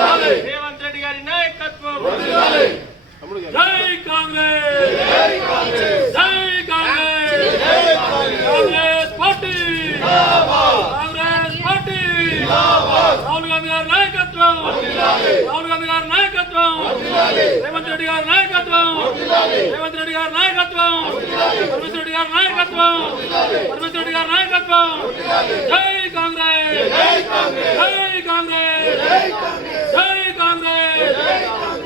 రేవంత్ రెడ్డి గారి నాయకత్వం. జై కాంగ్రెస్. జై కాంగ్రెస్. కాంగ్రెస్. పార్టీ. కాంగ్రెస్ పార్టీ. రాహుల్ గాంధీ గారి నాయకత్వం. రాహుల్ గాంధీ గారి నాయకత్వం. రేవంత్ రెడ్డి గారి నాయకత్వం. రేవంత్ రెడ్డి గారి నాయకత్వం. పరమేశ్వర రెడ్డి గారి నాయకత్వం. పరమేశ్వర రెడ్డి గారి నాయకత్వం. జై కాంగ్రెస్. జై కాంగ్రెస్. జై కాంగ్రెస్.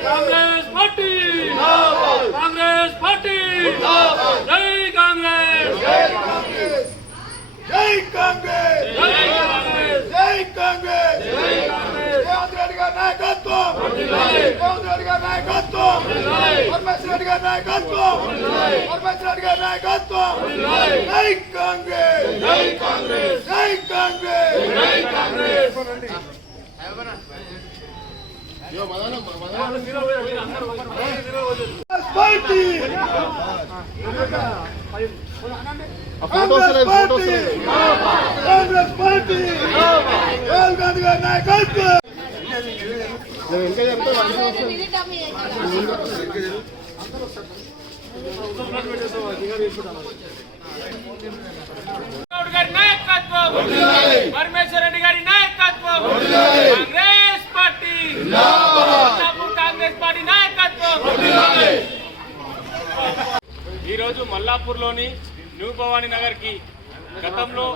కాంగ్రెస్ పార్టీ కాంగ్రెస్ పార్టీ జై కాంగ్రెస్ జై కాంగ్రెస్ జై కాంగ్రెస్ జై కాంగ్రెస్ జై కాంగ్రెస్ రేవంత్ రెడ్డి గారి నాయకత్వం రేవంత్ రెడ్డి గారి నాయకత్వం పరమేశ్వర రెడ్డి గారి నాయకత్వం పరమేశ్వర రెడ్డి గారి నాయకత్వం జై కాంగ్రెస్ జై కాంగ్రెస్ జై కాంగ్రెస్ జై కాంగ్రెస్ కాంగ్రెస్ పార్టీ రాహుల్ గాంధీ గారి నాయకత్వం పరమేశ్వర రెడ్డి గారి నాయకత్వం కాంగ్రెస్ పార్టీ కొల్లాపూర్ కాంగ్రెస్ పార్టీ నాయకత్వం ఈరోజు మల్లాపూర్లోని న్యూ భవానీ నగర్కి గతంలో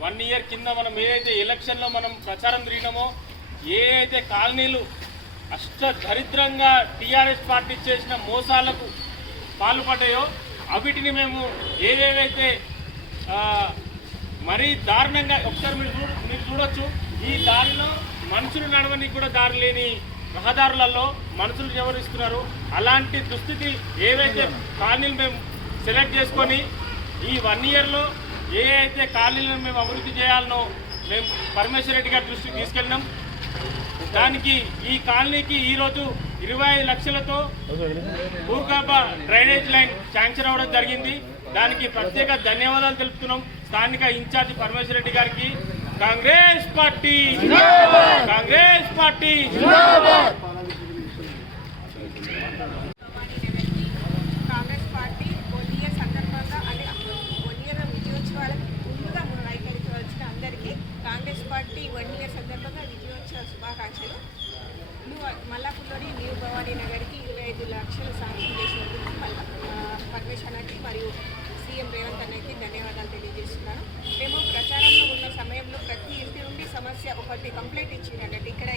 వన్ ఇయర్ కింద మనం ఏదైతే ఎలక్షన్లో మనం ప్రచారం తిరిగినామో ఏదైతే కాలనీలు అష్ట దరిద్రంగా టీఆర్ఎస్ పార్టీ చేసిన మోసాలకు పాల్పడ్డాయో అవిటిని మేము ఏవేవైతే మరీ దారుణంగా ఒకసారి మీరు చూ మీరు చూడొచ్చు ఈ దారిలో మనుషులు నడవనికి కూడా దారి లేని రహదారులలో మనుషులు వ్యవహరిస్తున్నారు. అలాంటి దుస్థితి ఏవైతే కాలనీలు మేము సెలెక్ట్ చేసుకొని ఈ వన్ ఇయర్లో ఏ అయితే కాలనీలను మేము అభివృద్ధి చేయాలనో మేము పరమేశ్వర రెడ్డి గారి దృష్టికి తీసుకెళ్ళినాం. దానికి ఈ కాలనీకి ఈరోజు ఇరవై ఐదు లక్షలతో భూగర్భ డ్రైనేజ్ లైన్ శాంక్షన్ అవ్వడం జరిగింది. దానికి ప్రత్యేక ధన్యవాదాలు తెలుపుతున్నాం. స్థానిక ఇన్ఛార్జి పరమేశ్వర రెడ్డి గారికి Congress party Congress party Congress party one year సందర్భంగా అంటే వన్ ఇయర్ విజయోత్సవాలకు ముందుగా మనం వైఖరించవలసిన అందరికీ కాంగ్రెస్ పార్టీ వన్ ఇయర్ సందర్భంగా విజయోత్సవ శుభాకాంక్షలు. న్యూ మల్లాపూర్లోని న్యూ భవానీ నగర్కి ఇరవై ఐదు లక్షలు శాంక్షన్ చేసినందుకు మళ్ళా పరమేశ్వరకి మరియు సీఎం రేవంత్ సమస్య ఒకటి కంప్లైంట్ ఇచ్చింది అన్నట్టు ఇక్కడ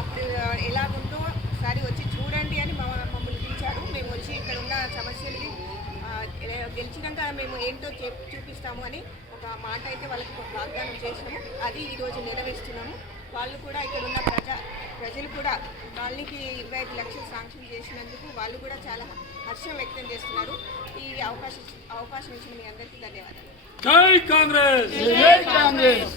అప్పుడు ఎలాగుందో ఒకసారి వచ్చి చూడండి అని మా మమ్మల్ని పిలిచారు. మేము వచ్చి ఇక్కడ ఉన్న సమస్యల్ని గెలిచినాక మేము ఏంటో చెప్ చూపిస్తాము అని ఒక మాట అయితే వాళ్ళకి ఒక వాగ్దానం చేసినాము. అది ఈరోజు నెరవేరుస్తున్నాము. వాళ్ళు కూడా ఇక్కడ ఉన్న ప్రజా ప్రజలు కూడా వాళ్ళకి ఇరవై ఐదు లక్షలు శాంక్షన్ చేసినందుకు వాళ్ళు కూడా చాలా హర్షం వ్యక్తం చేస్తున్నారు. ఈ అవకాశం అవకాశం ఇచ్చిన మీ అందరికీ ధన్యవాదాలు. జై కాంగ్రెస్! జై కాంగ్రెస్!